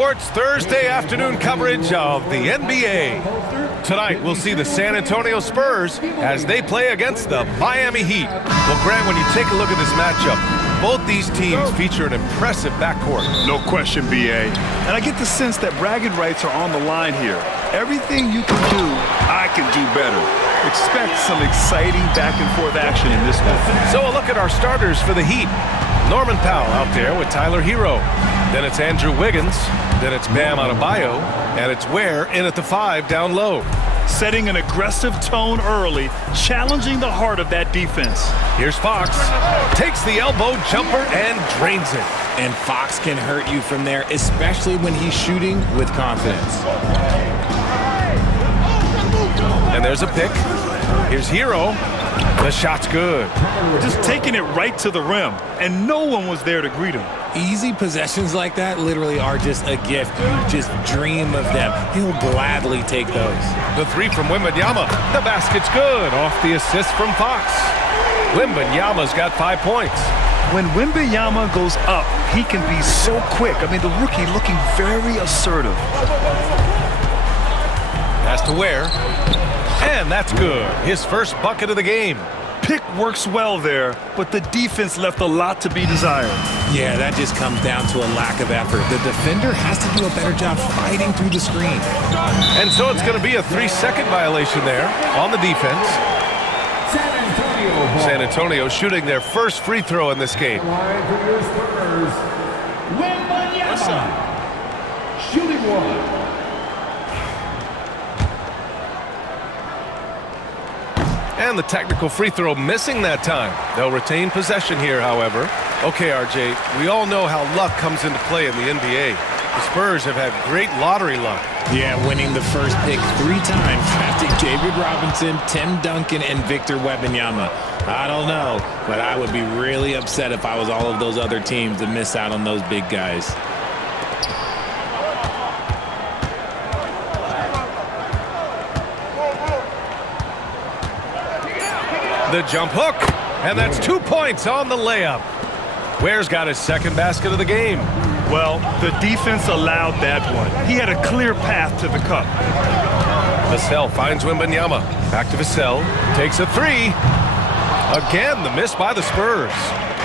Sports Thursday afternoon coverage of the NBA. Tonight, we'll see the San Antonio Spurs as they play against the Miami Heat. Well, Grant, when you take a look at this matchup, both these teams feature an impressive backcourt. No question, B.A. And I get the sense that bragging rights are on the line here. Everything you can do, I can do better. Expect some exciting back-and-forth action in this one. So a look at our starters for the Heat. Norman Powell out there with Tyler Hero. Then it's Andrew Wiggins. Then it's Bam Adebayo. And it's Ware in at the 5 down low. Setting an aggressive tone early, challenging the heart of that defense. Here's Fox. Takes the elbow jumper and drains it. And Fox can hurt you from there, especially when he's shooting with confidence. And there's a pick. Here's Hero. The shot's good. Just taking it right to the rim, and no one was there to greet him. Easy possessions like that literally are just a gift. You just dream of them. He'll gladly take those. The 3 from Wembanyama. The basket's good. Off the assist from Fox. Wembanyama's got 5 points. When Wembanyama goes up, he can be so quick. I mean, the rookie looking very assertive. Pass to Ware. And that's good. His first bucket of the game. Pick works well there, but the defense left a lot to be desired. Yeah, that just comes down to a lack of effort. The defender has to do a better job fighting through the screen. And so it's going to be a 3-second violation there on the defense. San Antonio shooting their first free throw in this game. Shooting one. And the technical free throw missing that time. They'll retain possession here, however. Okay, RJ, we all know how luck comes into play in the NBA. The Spurs have had great lottery luck. Yeah, winning the first pick 3 times, drafting David Robinson, Tim Duncan, and Victor Wembanyama. I don't know, but I would be really upset if I was all of those other teams to miss out on those big guys. The jump hook, and that's 2 points on the layup. Ware's got his second basket of the game. Well, the defense allowed that one. He had a clear path to the cup. Vassell finds Wembanyama. Back to Vassell. Takes a 3. Again, the miss by the Spurs.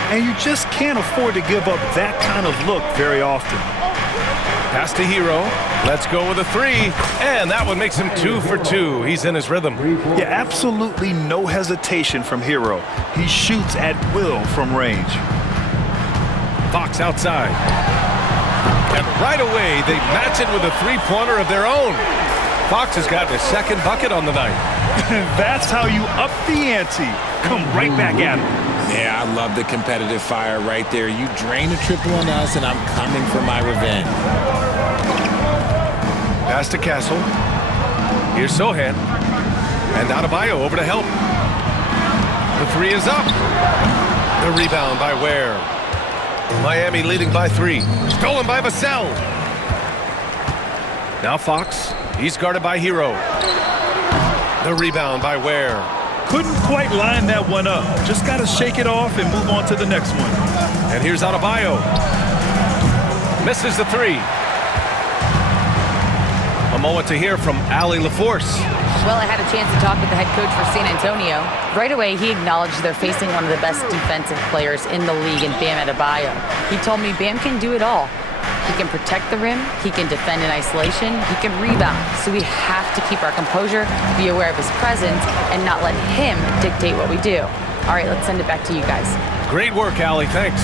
And you just can't afford to give up that kind of look very often. Pass to Hero. Let's go with a 3. And that one makes him 2 for 2. He's in his rhythm. Yeah, absolutely no hesitation from Hero. He shoots at will from range. Fox outside. And right away, they match it with a 3-pointer of their own. Fox has gotten his second bucket on the night. That's how you up the ante. Come right back at him. Yeah, I love the competitive fire right there. You drain a triple on us, and I'm coming for my revenge. Pass to Castle. Here's Sohan. And Adebayo over to help. The 3 is up. The rebound by Ware. Miami leading by 3. Stolen by Vassell. Now Fox. He's guarded by Hero. The rebound by Ware. Couldn't quite line that one up. Just got to shake it off and move on to the next one. And here's Adebayo. Misses the 3. A moment to hear from Allie LaForce. Well, I had a chance to talk with the head coach for San Antonio. Right away, he acknowledged they're facing one of the best defensive players in the league in Bam Adebayo. He told me Bam can do it all. He can protect the rim, he can defend in isolation, he can rebound. So we have to keep our composure, be aware of his presence, and not let him dictate what we do. All right, let's send it back to you guys. Great work, Allie. Thanks.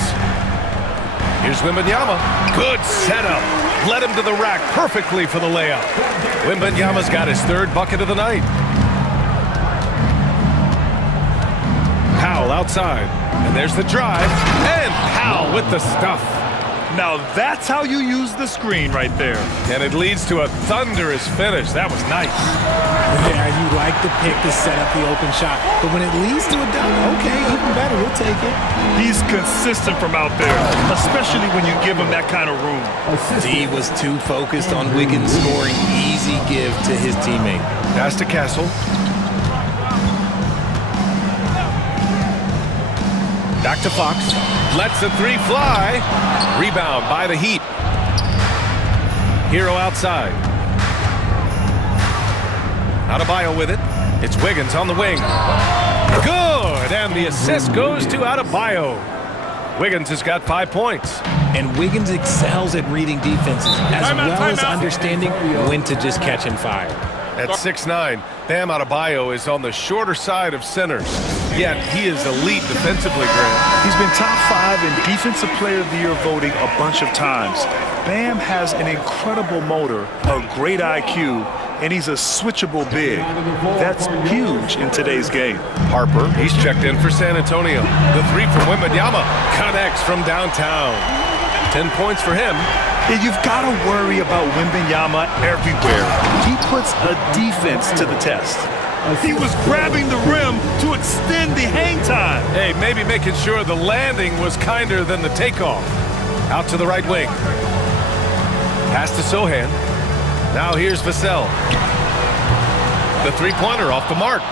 Here's Wembanyama. Good setup. Led him to the rack perfectly for the layup. Wembanyama's got his 3rd bucket of the night. Powell outside. And there's the drive. And Powell with the stuff. Now that's how you use the screen right there. And it leads to a thunderous finish. That was nice. Yeah, you like the pick to set up the open shot. But when it leads to a dunk, okay, even better, we'll take it. He's consistent from out there, especially when you give him that kind of room. He was too focused on Wiggins scoring. Easy give to his teammate. Pass to Castle. Back to Fox. Lets the 3 fly. Rebound by the Heat. Hero outside. Adebayo with it. It's Wiggins on the wing. Good, and the assist goes to Adebayo. Wiggins has got 5 points. And Wiggins excels at reading defenses, as well as understanding when to just catch and fire. At 6'9", Bam Adebayo is on the shorter side of centers, yet he is elite defensively, Grant. He's been top 5 in Defensive Player of the Year voting a bunch of times. Bam has an incredible motor, a great IQ, and he's a switchable big. That's huge in today's game. Harper, he's checked in for San Antonio. The three from Wembanyama connects from downtown. 10 points for him. Yeah, you've got to worry about Wembanyama everywhere. He puts a defense to the test. He was grabbing the rim to extend the hang time. Hey, maybe making sure the landing was kinder than the takeoff. Out to the right wing. Pass to Sohan. Now here's Vassell. The three-pointer off the mark.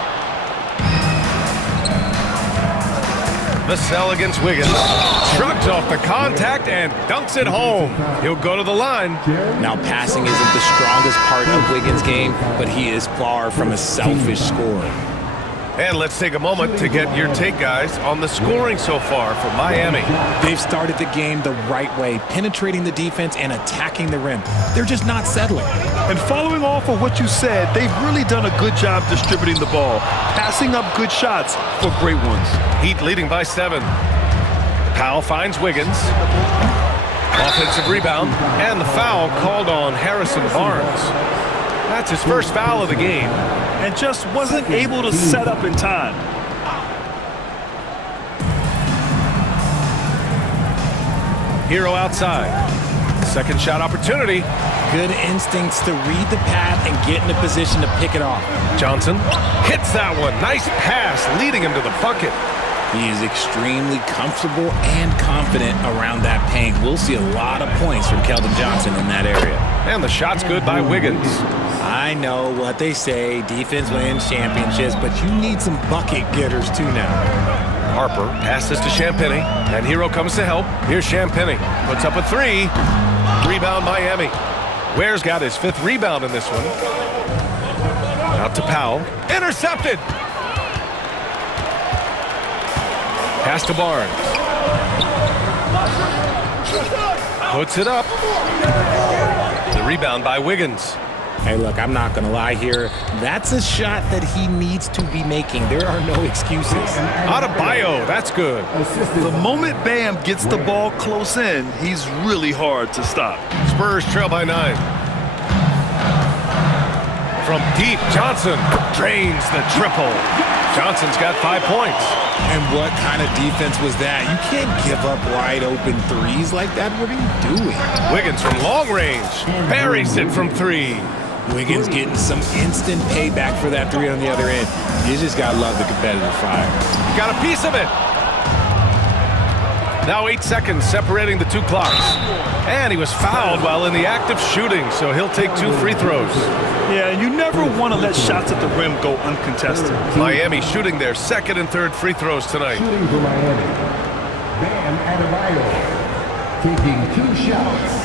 Vassell against Wiggins. Shrugs off the contact and dunks it home. He'll go to the line. Now, passing isn't the strongest part of Wiggins' game, but he is far from a selfish scorer. And let's take a moment to get your take, guys, on the scoring so far for Miami. They've started the game the right way, penetrating the defense and attacking the rim. They're just not settling. And following off of what you said, they've really done a good job distributing the ball, passing up good shots for great ones. Heat leading by 7. Powell finds Wiggins. Offensive rebound, and the foul called on Harrison Barnes. That's his first foul of the game. And just wasn't able to set up in time. Hero outside. Second shot opportunity. Good instincts to read the path and get in a position to pick it off. Johnson hits that one. Nice pass leading him to the bucket. He is extremely comfortable and confident around that paint. We'll see a lot of points from Keldon Johnson in that area. And the shot's good by Wiggins. I know what they say, defense wins championships, but you need some bucket getters too now. Harper passes to Champagnie, and Hero comes to help. Here's Champagnie. Puts up a 3. Rebound Miami. Ware's got his 5th rebound in this one. Out to Powell. Intercepted! Pass to Barnes. Puts it up. The rebound by Wiggins. Hey, look, I'm not going to lie here. That's a shot that he needs to be making. There are no excuses. Adebayo, that's good. The moment Bam gets the ball close in, he's really hard to stop. Spurs trail by 9. From deep, Johnson drains the triple. Johnson's got 5 points. And what kind of defense was that? You can't give up wide open threes like that. What are you doing? Wiggins from long range. Buries it from 3. Wiggins getting some instant payback for that 3 on the other end. You just got to love the competitive fire. Got a piece of it. Now 8 seconds separating the 2 clocks. And he was fouled while in the act of shooting, so he'll take 2 free throws. Yeah, you never want to let shots at the rim go uncontested. Miami shooting their 2nd and 3rd free throws tonight. Shooting for Miami. Bam Adebayo taking 2 shots.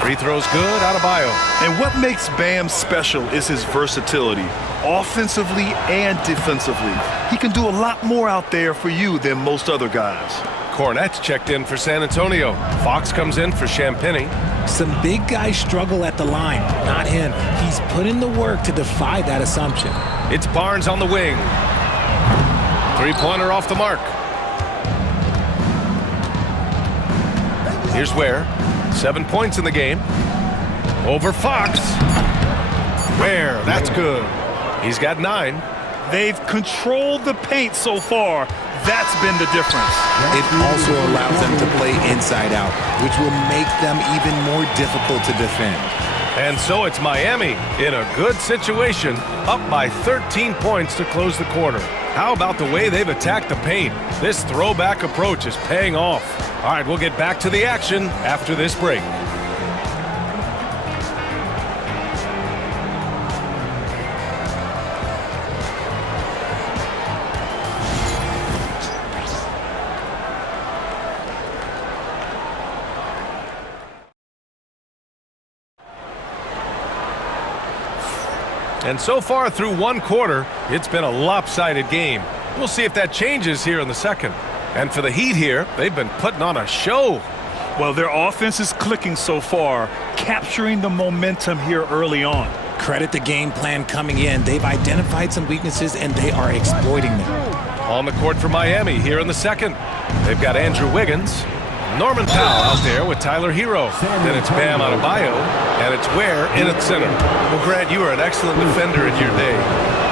Free throws good, Adebayo. And what makes Bam special is his versatility, offensively and defensively. He can do a lot more out there for you than most other guys. Cornette's checked in for San Antonio. Fox comes in for Champagnie. Some big guys struggle at the line, not him. He's put in the work to defy that assumption. It's Barnes on the wing. 3-pointer off the mark. Here's Ware. 7 points in the game. Over Fox. Ware, that's good. He's got 9. They've controlled the paint so far. That's been the difference. It also allows them to play inside out, which will make them even more difficult to defend. And so it's Miami in a good situation, up by 13 points to close the quarter. How about the way they've attacked the paint? This throwback approach is paying off. All right, we'll get back to the action after this break. And so far through one quarter, it's been a lopsided game. We'll see if that changes here in the second. And for the Heat here, they've been putting on a show. Well, their offense is clicking so far, capturing the momentum here early on. Credit the game plan coming in. They've identified some weaknesses, and they are exploiting them. On the court for Miami here in the second. They've got Andrew Wiggins, Norman Powell out there with Tyler Hero. Then it's Bam Adebayo, and it's Ware in at center. Well, Grant, you were an excellent defender in your day.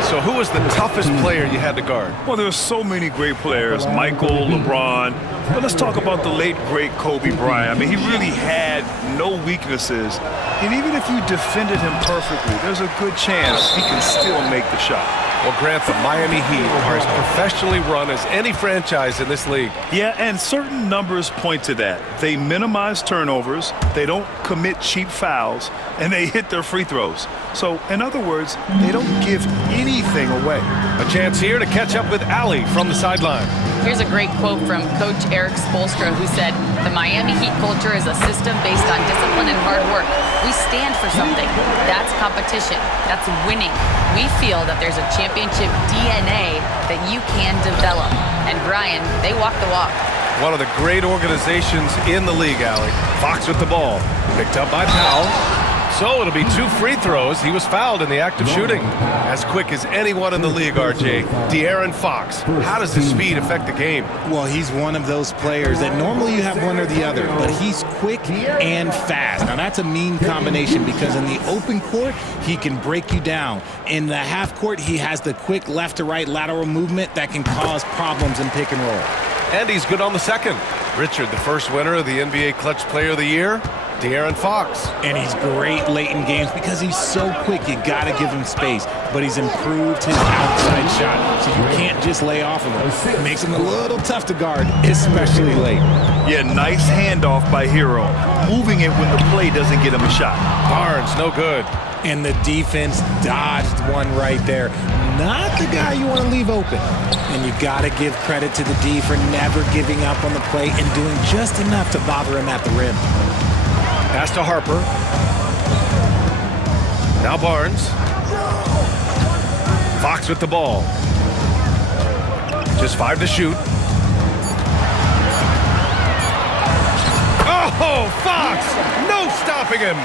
So who was the toughest player you had to guard? Well, there's so many great players, Michael, LeBron. But let's talk about the late, great Kobe Bryant. I mean, he really had no weaknesses. And even if you defended him perfectly, there's a good chance he can still make the shot. Well, Grant, the Miami Heat are as professionally run as any franchise in this league. Yeah, and certain numbers point to that. They minimize turnovers, they don't commit cheap fouls, and they hit their free throws. So, in other words, they don't give anything away. A chance here to catch up with Ali from the sideline. Here's a great quote from Coach Eric Spoelstra, who said, "The Miami Heat culture is a system based on discipline and hard work. We stand for something. That's competition. That's winning. We feel that there's a championship DNA that you can develop." And Brian, they walk the walk. One of the great organizations in the league, Ali. Fox with the ball. Picked up by Powell. So it'll be 2 free throws. He was fouled in the act of shooting. As quick as anyone in the league, RJ. De'Aaron Fox. How does his speed affect the game? Well, he's one of those players that normally you have one or the other, but he's quick and fast. Now, that's a mean combination because in the open court, he can break you down. In the half court, he has the quick left-to-right lateral movement that can cause problems in pick and roll. And he's good on the second. Richard, the first winner of the NBA Clutch Player of the Year, De'Aaron Fox. And he's great late in games because he's so quick. You got to give him space. But he's improved his outside shot, so you can't just lay off of him. It makes him a little tough to guard, especially late. Yeah, nice handoff by Hero, moving it when the play doesn't get him a shot. Barnes, no good. And the defense dodged one right there. Not the guy you want to leave open. And you got to give credit to the D for never giving up on the play and doing just enough to bother him at the rim. Pass to Harper. Now Barnes. Fox with the ball. Just 5 to shoot. Oh, Fox! No stopping him!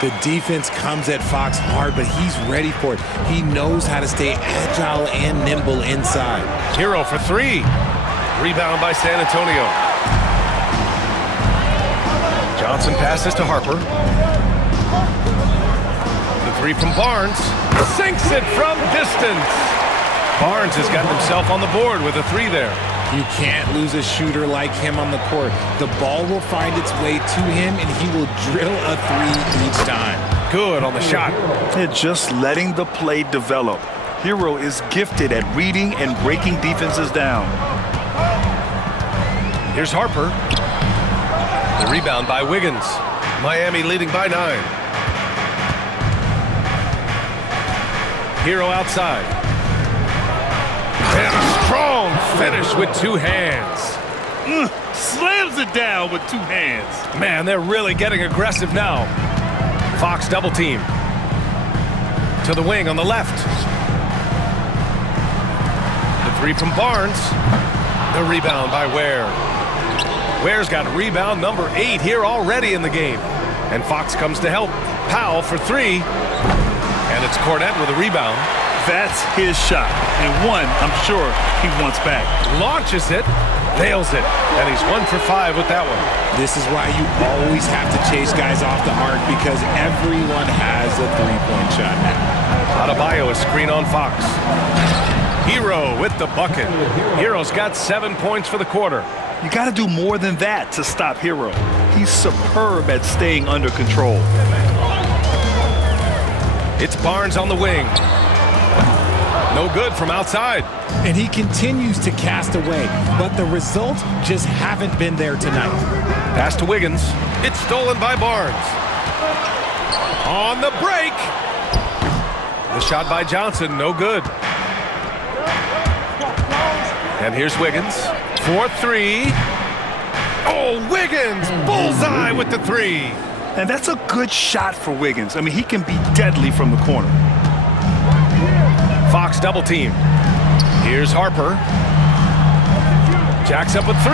The defense comes at Fox hard, but he's ready for it. He knows how to stay agile and nimble inside. Hero for 3. Rebound by San Antonio. Johnson passes to Harper. The 3 from Barnes. Sinks it from distance. Barnes has gotten himself on the board with a 3 there. You can't lose a shooter like him on the court. The ball will find its way to him, and he will drill a 3 each time. Good on the shot. They're just letting the play develop. Hero is gifted at reading and breaking defenses down. Here's Harper. The rebound by Wiggins. Miami leading by 9. Hero outside. And a strong finish with 2 hands. Slams it down with 2 hands. Man, they're really getting aggressive now. Fox double team. To the wing on the left. The 3 from Barnes. The rebound by Ware. Ware's got rebound number 8 here already in the game. And Fox comes to help. Powell for 3. And it's Cornette with a rebound. That's his shot. And one, I'm sure, he wants back. Launches it. Nails it. And he's 1 for 5 with that one. This is why you always have to chase guys off the arc because everyone has a 3-point shot now. Adebayo is screen on Fox. Hero with the bucket. Hero's got 7 points for the quarter. You got to do more than that to stop Hero. He's superb at staying under control. It's Barnes on the wing. No good from outside. And he continues to cast away, but the results just haven't been there tonight. Pass to Wiggins. It's stolen by Barnes. On the break. The shot by Johnson, no good. And here's Wiggins for 3. Oh, Wiggins! Bullseye with the 3. And that's a good shot for Wiggins. I mean, he can be deadly from the corner. Hawks double team. Here's Harper. Jacks up with 3.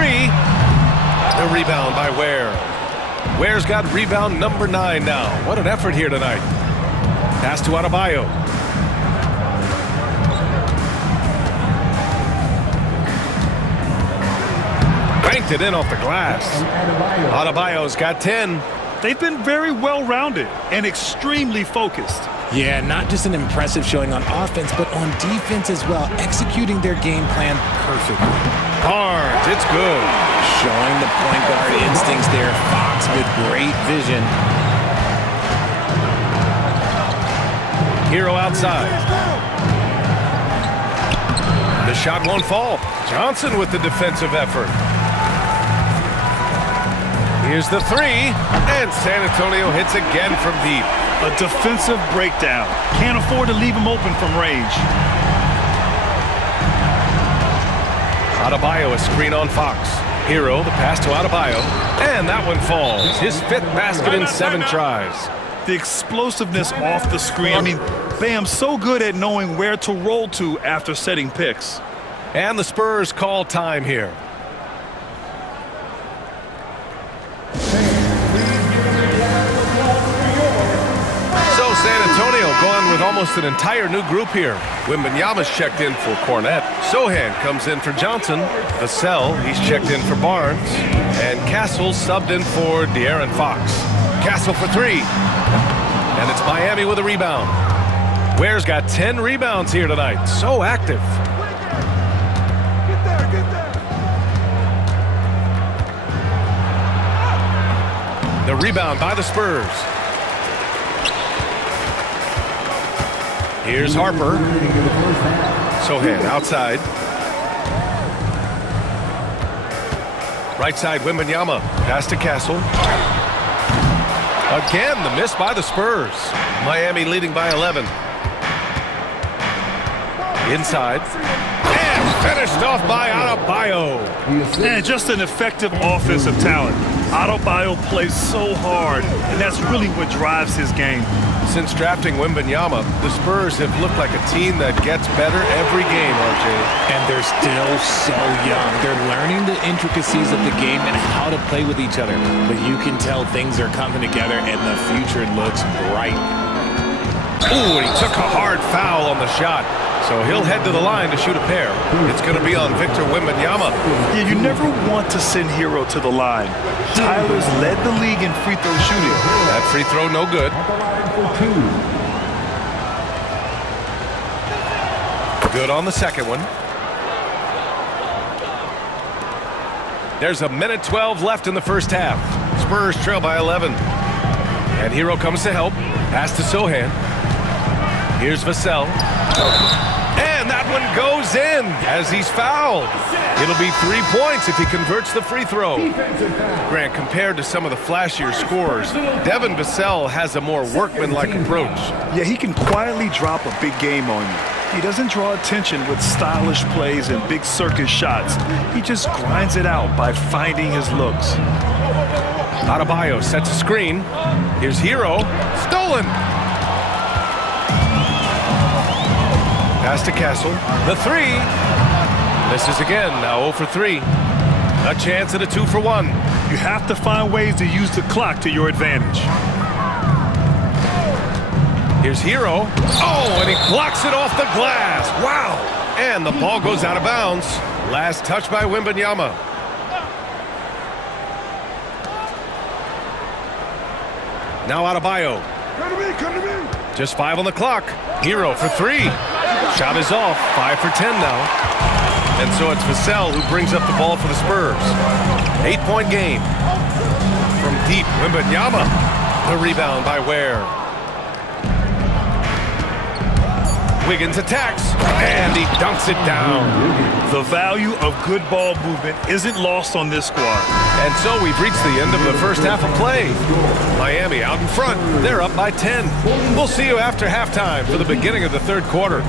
The rebound by Ware. Ware's got rebound number 9 now. What an effort here tonight. Pass to Adebayo. Banked it in off the glass. Adebayo's got 10. They've been very well-rounded and extremely focused. Yeah, not just an impressive showing on offense, but on defense as well, executing their game plan perfectly. Barnes, it's good. Showing the point guard instincts there. Fox with great vision. Hero outside. The shot won't fall. Johnson with the defensive effort. Here's the 3, and San Antonio hits again from deep. A defensive breakdown. Can't afford to leave him open from range. Adebayo, a screen on Fox. Hero, the pass to Adebayo, and that one falls. His 5th basket in 7 tries. The explosiveness off the screen. I mean, Bam so good at knowing where to roll to after setting picks. And the Spurs call time here. So San Antonio going with almost an entire new group here. Wembanyama's checked in for Cornette. Sohan comes in for Johnson. Vassell, he's checked in for Barnes. And Castle subbed in for De'Aaron Fox. Castle for 3. And it's Miami with a rebound. Ware's got 10 rebounds here tonight. So active. The rebound by the Spurs. Here's Harper. Sohan outside. Right side, Wembanyama. Pass to Castle. Again, the miss by the Spurs. Miami leading by 11. Inside. And finished off by Adebayo. And just an effective offensive talent. Adebayo plays so hard, and that's really what drives his game. Since drafting Wembanyama, the Spurs have looked like a team that gets better every game, RJ. And they're still so young. They're learning the intricacies of the game and how to play with each other. But you can tell things are coming together, and the future looks bright. Ooh, and he took a hard foul on the shot. So he'll head to the line to shoot a pair. It's going to be on Victor Wembanyama. Yeah, you never want to send Hero to the line. Tyler's led the league in free throw shooting. That free throw no good. Good on the second one. There's a minute 12 left in the first half. Spurs trail by 11. And Hero comes to help. Pass to Sohan. Here's Vassell. And that one goes in as he's fouled. It'll be 3 points if he converts the free throw. Grant, compared to some of the flashier scorers, Devin Vassell has a more workmanlike approach. Yeah, he can quietly drop a big game on you. He doesn't draw attention with stylish plays and big circus shots. He just grinds it out by finding his looks. Adebayo sets a screen. Here's Hero. Stolen. Pass to Castle. The 3. Misses again. Now 0 for 3. A chance at a 2 for 1. You have to find ways to use the clock to your advantage. Here's Hero. Oh, and he blocks it off the glass. Wow. And the ball goes out of bounds. Last touch by Wembanyama. Now Adebayo. Just 5 on the clock. Hero for 3. Shot is off. 5 for 10 now. And so it's Vassell who brings up the ball for the Spurs. 8-point game. From deep, Wembanyama. The rebound by Ware. Wiggins attacks, and he dunks it down. The value of good ball movement isn't lost on this squad. And so we've reached the end of the first half of play. Miami out in front. They're up by 10. We'll see you after halftime for the beginning of the third quarter.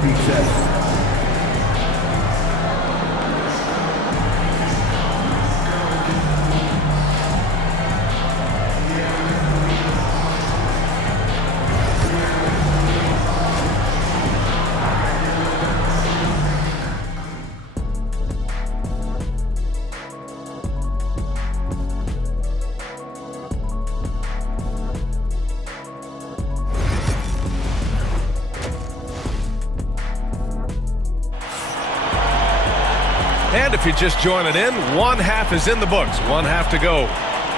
if you're just joining in, one half is in the books, one half to go.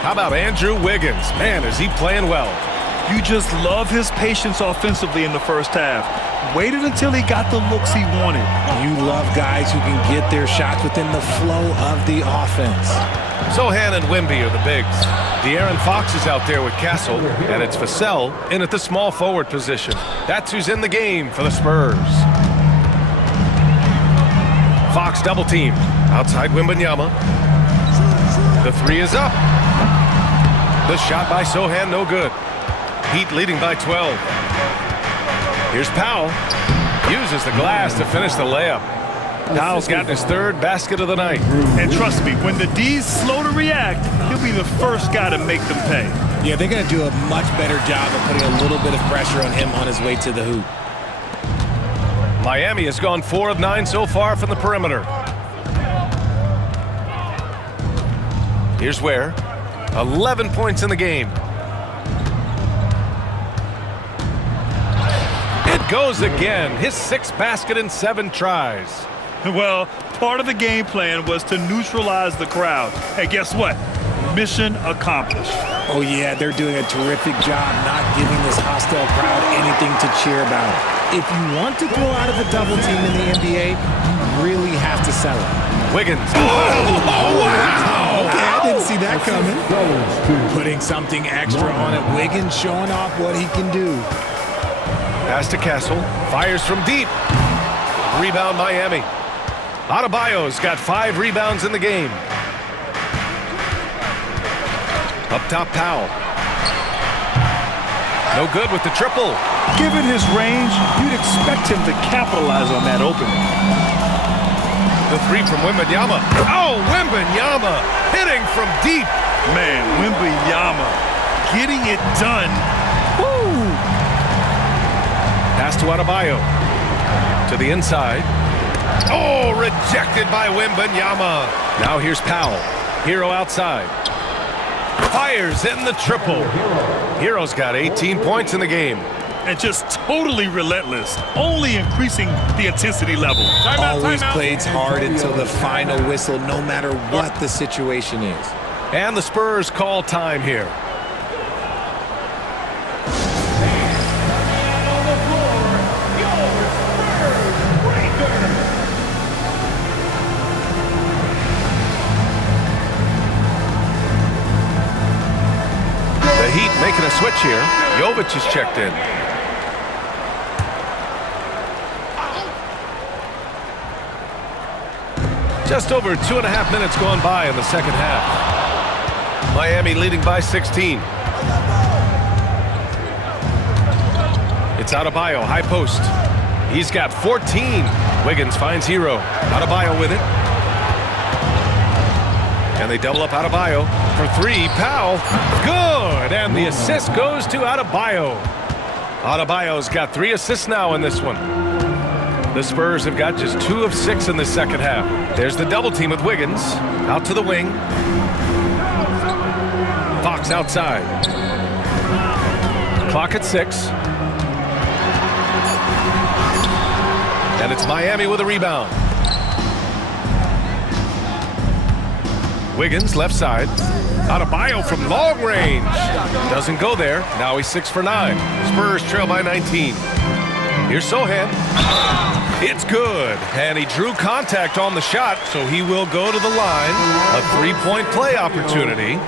How about Andrew Wiggins? Man, is he playing well. You just love his patience offensively in the first half. Waited until he got the looks he wanted. You love guys who can get their shots within the flow of the offense. Sohan and Wimby are the bigs. De'Aaron Fox is out there with Castle, and it's Vassell in at the small forward position. That's who's in the game for the Spurs. Fox double team outside Wembanyama. The three is up. The shot by Sohan, no good. Heat leading by 12. Here's Powell. Uses the glass to finish the layup. Powell's gotten his third basket of the night. And trust me, when the D's slow to react, he'll be the first guy to make them pay. Yeah, they're going to do a much better job of putting a little bit of pressure on him on his way to the hoop. Miami has gone 4 of 9 so far from the perimeter. Here's Ware. 11 points in the game. It goes again. His 6th basket in 7 tries. Well, part of the game plan was to neutralize the crowd. And guess what? Mission accomplished. Oh, yeah, they're doing a terrific job not giving this hostile crowd anything to cheer about. If you want to throw out of a double team in the NBA, you really have to sell it. Wiggins. Oh, wow! Okay, I didn't see that coming. Putting something extra on it. Wiggins showing off what he can do. Pass to Castle. Fires from deep. Rebound Miami. Adebayo's got 5 rebounds in the game. Up top, Powell. No good with the triple. Given his range, you'd expect him to capitalize on that opening. The 3 from Wembanyama. Oh, Wembanyama hitting from deep. Man, Wembanyama getting it done. Woo! Pass to Adebayo. To the inside. Oh, rejected by Wembanyama. Now here's Powell. Hero outside. Fires in the triple. Hero's got 18 points in the game. And just totally relentless, only increasing the intensity level. Always plays hard until the final whistle, no matter what the situation is. And the Spurs call time here. The Heat making a switch here. Jovic is checked in. Just over 2.5 minutes gone by in the second half. Miami leading by 16. It's Adebayo, high post. He's got 14. Wiggins finds Hero. Adebayo with it. And they double up Adebayo for 3. Powell, good! And the assist goes to Adebayo. Adebayo's got 3 assists now in this one. The Spurs have got just 2 of 6 in the second half. There's the double team with Wiggins. Out to the wing. Fox outside. Clock at 6. And it's Miami with a rebound. Wiggins left side. Adebayo from long range. Doesn't go there. Now he's 6 for 9. Spurs trail by 19. Here's Sohan. It's good. And he drew contact on the shot, so he will go to the line. A 3-point play opportunity.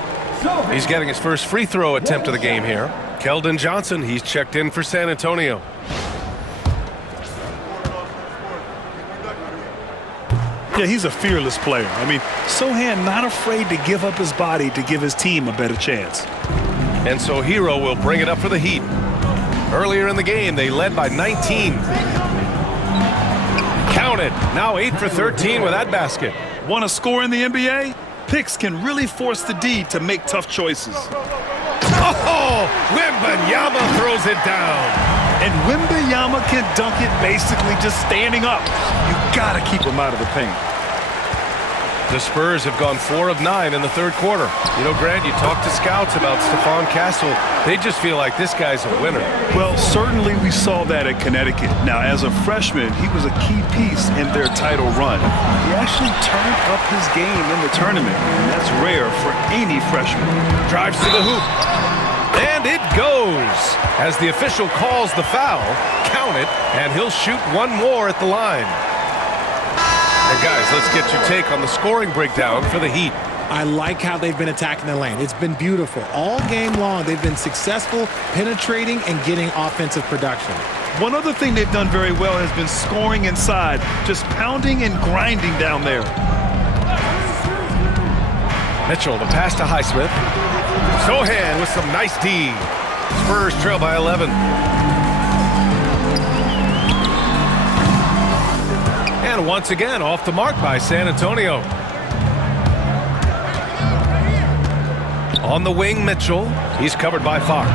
He's getting his first free throw attempt of the game here. Keldon Johnson, he's checked in for San Antonio. Yeah, he's a fearless player. I mean, Sohan not afraid to give up his body to give his team a better chance. And so Hero will bring it up for the Heat. Earlier in the game, they led by 19. Counted. Now 8 for 13 with that basket. Want to score in the NBA? Picks can really force the D to make tough choices. Oh, Wembanyama throws it down. And Wembanyama can dunk it basically just standing up. You got to keep him out of the paint. The Spurs have gone 4 of 9 in the third quarter. You know, Grant, you talk to scouts about Stephon Castle. They just feel like this guy's a winner. Well, certainly we saw that at Connecticut. Now, as a freshman, he was a key piece in their title run. He actually turned up his game in the tournament, and that's rare for any freshman. Drives to the hoop. And it goes. As the official calls the foul, count it, and he'll shoot one more at the line. And guys, let's get your take on the scoring breakdown for the Heat. I like how they've been attacking the lane. It's been beautiful. All game long, they've been successful penetrating and getting offensive production. One other thing they've done very well has been scoring inside, just pounding and grinding down there. Mitchell, the pass to Highsmith. Sohan with some nice D. Spurs trail by 11. And once again, off the mark by San Antonio. On the wing, Mitchell. He's covered by Fox.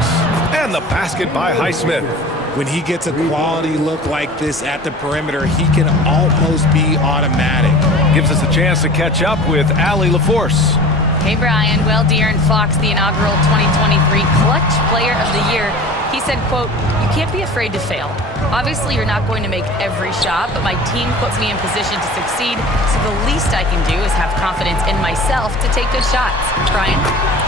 And the basket by Highsmith. When he gets a quality look like this at the perimeter, he can almost be automatic. Gives us a chance to catch up with Allie LaForce. Hey, Brian. Well, De'Aaron Fox, the inaugural 2023 Clutch Player of the Year, he said, quote, "You can't be afraid to fail. Obviously, you're not going to make every shot, but my team puts me in position to succeed, so the least I can do is have confidence in myself to take good shots." Brian?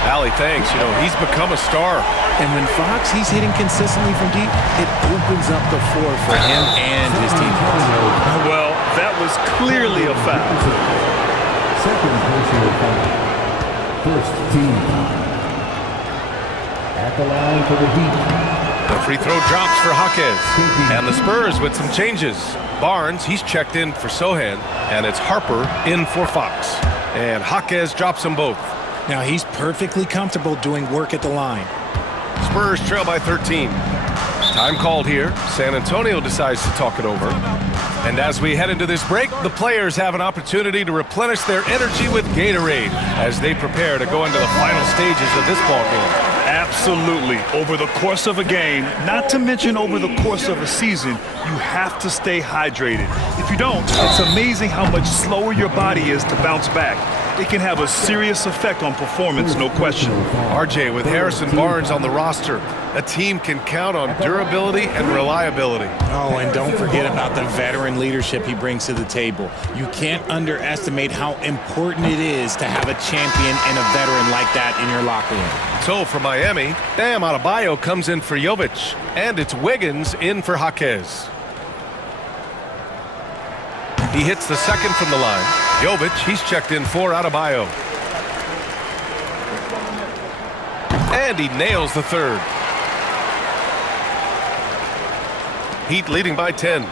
Allie, thanks. You know, he's become a star. And when Fox, he's hitting consistently from deep, it opens up the floor for him and his teammates. Well, that was clearly a foul. Second personal foul. First team foul. At the line for the Heat. The free throw drops for Jaquez. And the Spurs with some changes. Barnes, he's checked in for Sohan. And it's Harper in for Fox. And Jaquez drops them both. Now he's perfectly comfortable doing work at the line. Spurs trail by 13. Time called here. San Antonio decides to talk it over. And as we head into this break, the players have an opportunity to replenish their energy with Gatorade as they prepare to go into the final stages of this ballgame. Absolutely. Over the course of a game, not to mention over the course of a season, you have to stay hydrated. If you don't, it's amazing how much slower your body is to bounce back. It can have a serious effect on performance, no question. RJ, with Harrison Barnes on the roster, a team can count on durability and reliability. Oh, and don't forget about the veteran leadership he brings to the table. You can't underestimate how important it is to have a champion and a veteran like that in your locker room. So for Miami, Bam Adebayo comes in for Jovic, and it's Wiggins in for Jaquez. He hits the second from the line. Jovic, he's checked in for Adebayo. And he nails the third. Heat leading by 10.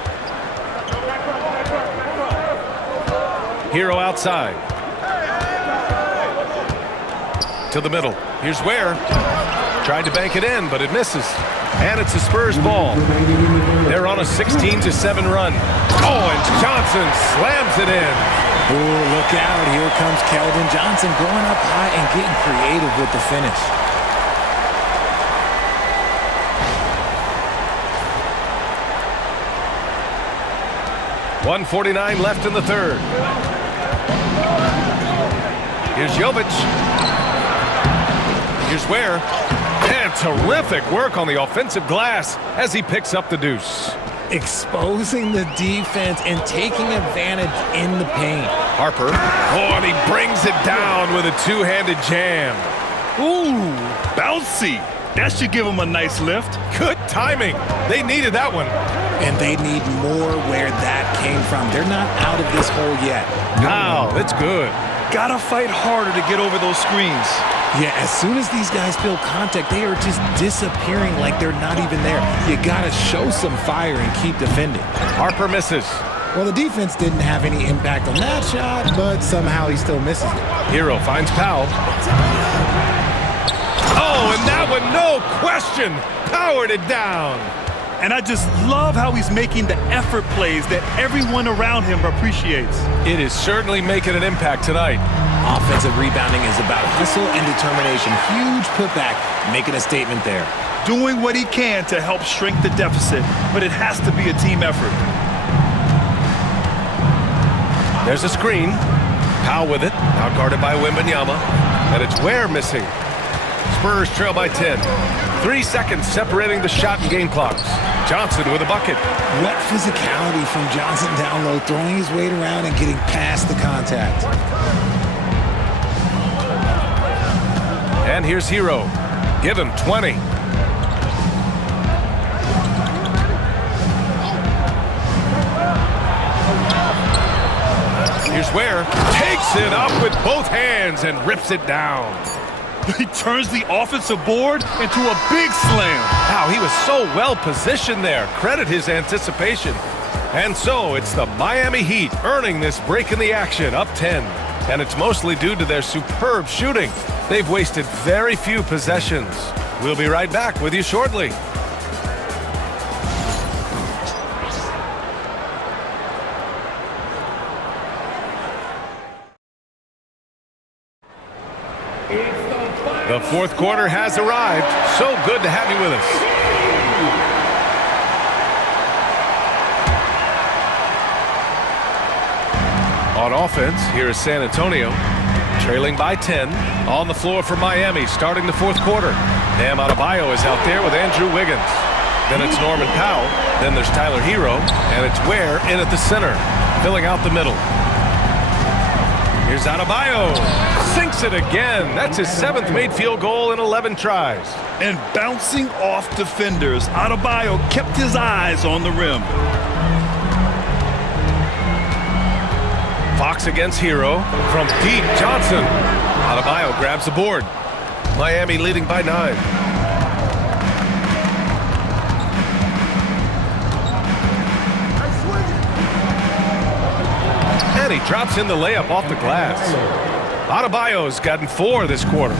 Hero outside. To the middle. Here's Ware. Tried to bank it in, but it misses. And it's a Spurs ball. They're on a 16-7 run. Oh, and Johnson slams it in. Oh, look out. Here comes Keldon Johnson going up high and getting creative with the finish. .149 left in the third. Here's Jovic. Here's Ware. And terrific work on the offensive glass as he picks up the deuce. Exposing the defense and taking advantage in the paint. Harper. Oh, and he brings it down with a two-handed jam. Ooh, bouncy. That should give him a nice lift. Good timing. They needed that one. And they need more where that came from. They're not out of this hole yet. Wow, that's good. Gotta fight harder to get over those screens. Yeah, as soon as these guys feel contact, they are just disappearing like they're not even there. You gotta show some fire and keep defending. Harper misses. Well, the defense didn't have any impact on that shot, but somehow he still misses it. Hero finds Powell. Oh, and that one, no question, powered it down. And I just love how he's making the effort plays that everyone around him appreciates. It is certainly making an impact tonight. Offensive rebounding is about hustle and determination. Huge putback, making a statement there. Doing what he can to help shrink the deficit, but it has to be a team effort. There's a screen. Powell with it, now guarded by Wembanyama, and it's Ware missing. Spurs trail by 10. 3 seconds separating the shot and game clocks. Johnson with a bucket. What physicality from Johnson down low, throwing his weight around and getting past the contact. And here's Hero. Give him 20. Here's Ware. Takes it up with both hands and rips it down. He turns the offensive board into a big slam. Wow, he was so well positioned there. Credit his anticipation. And so it's the Miami Heat earning this break in the action, up 10. And it's mostly due to their superb shooting. They've wasted very few possessions. We'll be right back with you shortly. The fourth quarter has arrived. So good to have you with us. On offense, here is San Antonio, trailing by 10. On the floor for Miami, starting the fourth quarter. Bam Adebayo is out there with Andrew Wiggins. Then it's Norman Powell. Then there's Tyler Hero. And it's Ware in at the center, filling out the middle. Here's Adebayo. Sinks it again. That's his 7th made field goal in 11 tries. And bouncing off defenders, Adebayo kept his eyes on the rim. Fox against Hero. From deep, Johnson. Adebayo grabs the board. Miami leading by 9. And he drops in the layup off the glass. Adebayo's gotten 4 this quarter.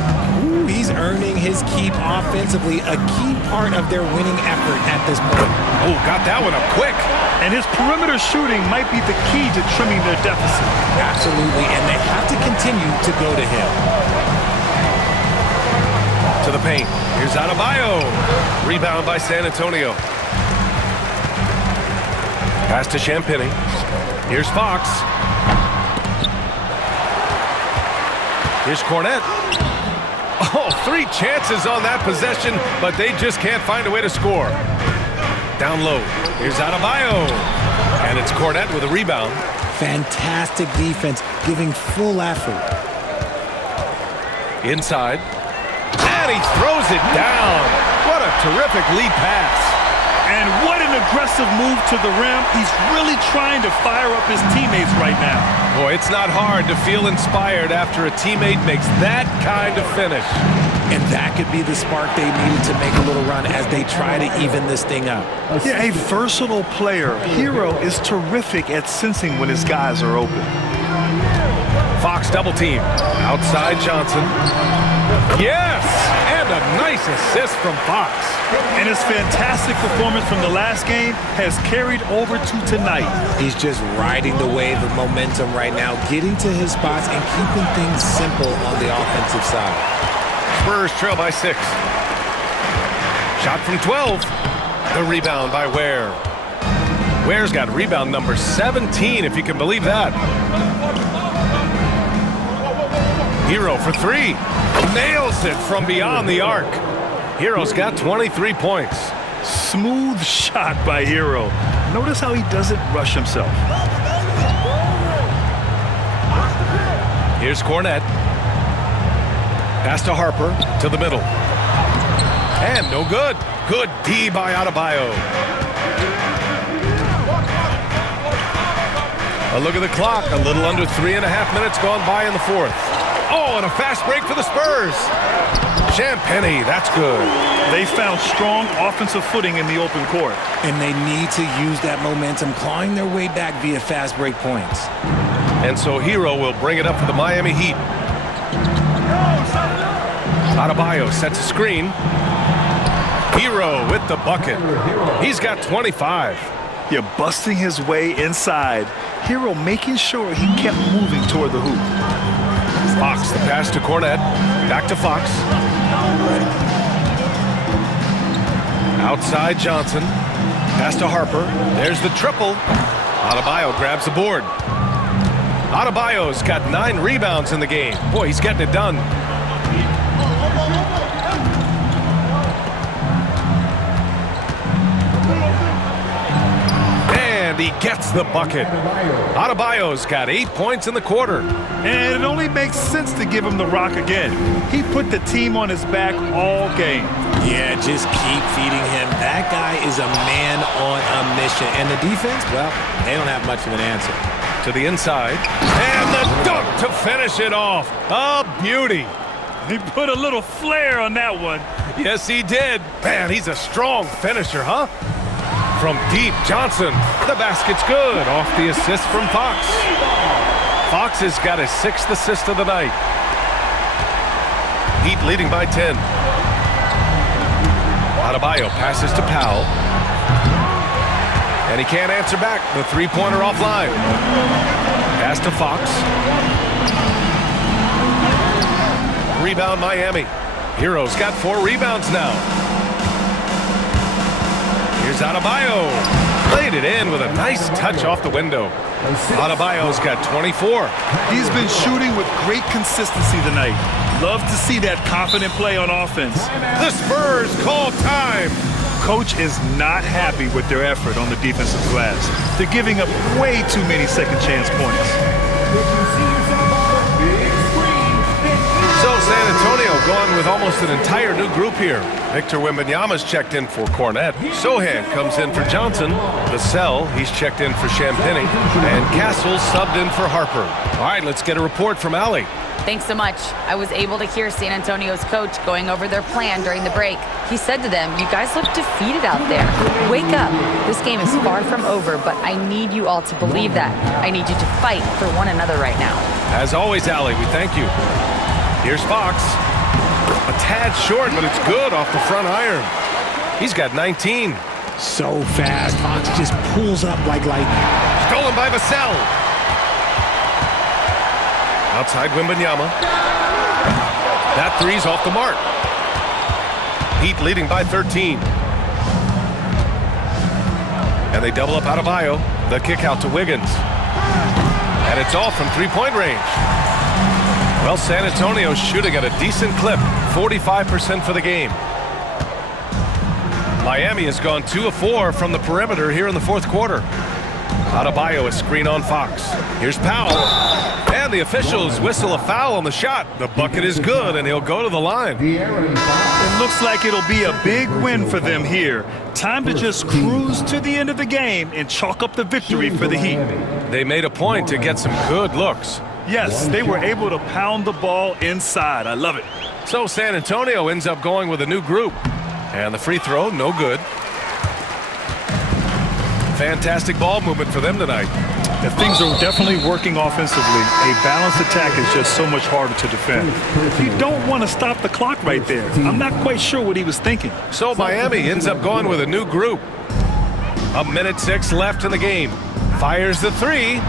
Ooh, he's earning his keep offensively, a key part of their winning effort at this point. Oh, got that one up quick. And his perimeter shooting might be the key to trimming their deficit. Absolutely, and they have to continue to go to him. To the paint. Here's Adebayo. Rebound by San Antonio. Pass to Champagny. Here's Fox. Here's Cornette. Oh, 3 chances on that possession, but they just can't find a way to score. Down low. Here's Adebayo. And it's Cornette with a rebound. Fantastic defense, giving full effort. Inside. And he throws it down. What a terrific lead pass. And what an aggressive move to the rim. He's really trying to fire up his teammates right now. Boy, it's not hard to feel inspired after a teammate makes that kind of finish. And that could be the spark they needed to make a little run as they try to even this thing up. Yeah, a versatile player. Hero is terrific at sensing when his guys are open. Fox double team. Outside Johnson. Yes! And a nice assist from Fox. And his fantastic performance from the last game has carried over to tonight. He's just riding the wave of momentum right now, getting to his spots and keeping things simple on the offensive side. Spurs trail by 6. Shot from 12. The rebound by Ware. Ware's got rebound number 17, if you can believe that. Hero for 3. Nails it from beyond the arc. Hero's got 23 points. Smooth shot by Hero. Notice how he doesn't rush himself. Here's Cornette. Pass to Harper, to the middle. And no good. Good D by Adebayo. A look at the clock. A little under 3.5 minutes gone by in the fourth. Oh, and a fast break for the Spurs. Champagny, that's good. They found strong offensive footing in the open court. And they need to use that momentum, clawing their way back via fast break points. And so Hero will bring it up for the Miami Heat. Adebayo sets a screen. Hero with the bucket. He's got 25. Yeah, busting his way inside. Hero making sure he kept moving toward the hoop. Fox, the pass to Cornette. Back to Fox. Outside Johnson. Pass to Harper. There's the triple. Adebayo grabs the board. Adebayo's got 9 rebounds in the game. Boy, he's getting it done. And he gets the bucket. Adebayo's got 8 points in the quarter. And it only makes sense to give him the rock again. He put the team on his back all game. Yeah, just keep feeding him. That guy is a man on a mission. And the defense, well, they don't have much of an answer. To the inside. And the dunk to finish it off. A beauty. He put a little flair on that one. Yes, he did. Man, he's a strong finisher, huh? From deep, Johnson. The basket's good. Off the assist from Fox. Fox has got his 6th assist of the night. Heat leading by 10. Adebayo passes to Powell. And he can't answer back. The three-pointer offline. Pass to Fox. Rebound Miami. Hero's got 4 rebounds now. Here's Adebayo. Played it in with a nice touch off the window. Adebayo's got 24. He's been shooting with great consistency tonight. Love to see that confident play on offense. The Spurs call time. Coach is not happy with their effort on the defensive glass. They're giving up way too many second chance points. So San Antonio going with almost an entire new group here. Victor Wembanyama's checked in for Cornette. Sohan comes in for Johnson. Vassell, he's checked in for Champagny. And Castle subbed in for Harper. All right, let's get a report from Allie. Thanks so much. I was able to hear San Antonio's coach going over their plan during the break. He said to them, "You guys look defeated out there. Wake up. This game is far from over, but I need you all to believe that. I need you to fight for one another right now." As always, Allie, we thank you. Here's Fox. A tad short, but it's good off the front iron. He's got 19. So fast. Fox just pulls up like lightning. Stolen by Vassell. Outside Wembanyama. That three's off the mark. Heat leading by 13. And they double up Adebayo. The kick out to Wiggins. And it's all from three-point range. Well, San Antonio's shooting at a decent clip. 45% for the game. Miami has gone 2 of 4 from the perimeter here in the fourth quarter. Adebayo is screen on Fox. Here's Powell. And the officials whistle a foul on the shot. The bucket is good, and he'll go to the line. It looks like it'll be a big win for them here. Time to just cruise to the end of the game and chalk up the victory for the Heat. They made a point to get some good looks. Yes, they were able to pound the ball inside. I love it. So San Antonio ends up going with a new group. And the free throw, no good. Fantastic ball movement for them tonight. If things are definitely working offensively, a balanced attack is just so much harder to defend. You don't want to stop the clock right there. I'm not quite sure what he was thinking. So Miami ends up going with a new group. 1:06 left in the game. Fires the three,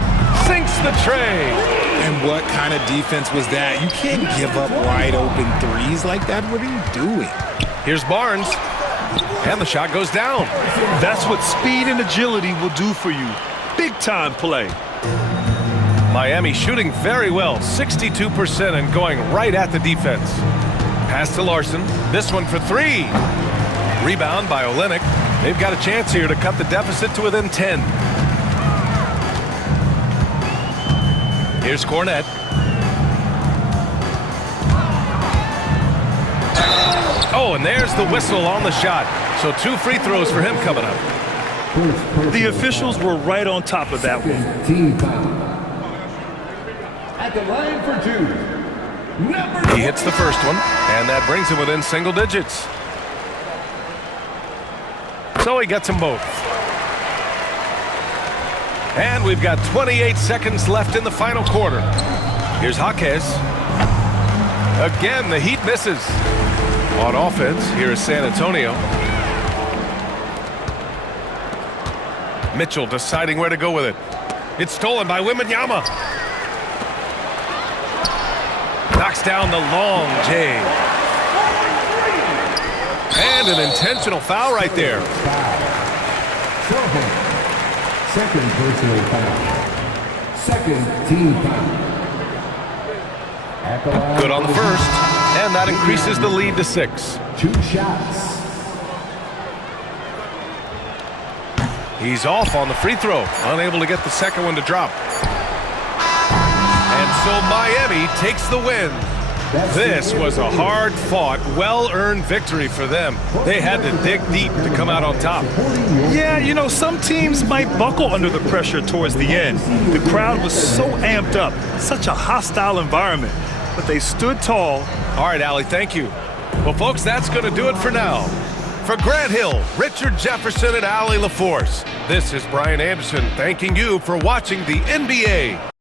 sinks the tray. And what kind of defense was that? You can't give up wide open threes like that. What are you doing? Here's Barnes. And the shot goes down. That's what speed and agility will do for you. Big time play. Miami shooting very well, 62% and going right at the defense. Pass to Larson. This one for 3. Rebound by Olynyk. They've got a chance here to cut the deficit to within 10. Here's Cornette. Oh, and there's the whistle on the shot. So 2 free throws for him coming up. The officials were right on top of that one. Team foul. At the line for 2. He hits the first one, and that brings him within single digits. So he gets them both. And we've got 28 seconds left in the final quarter. Here's Jaquez. Again, the Heat misses. On offense, here is San Antonio. Mitchell deciding where to go with it. It's stolen by Wembanyama. Knocks down the long J. And an intentional foul right there. Second personal foul. Second team foul. At the line. Good on the first, and that increases the lead to 6. 2 shots. He's off on the free throw, unable to get the second one to drop. And so Miami takes the win. This was a hard-fought, well-earned victory for them. They had to dig deep to come out on top. Yeah, you know, some teams might buckle under the pressure towards the end. The crowd was so amped up, such a hostile environment, but they stood tall. All right, Allie, thank you. Well, folks, that's going to do it for now. For Grant Hill, Richard Jefferson, and Allie LaForce, this is Brian Anderson thanking you for watching the NBA.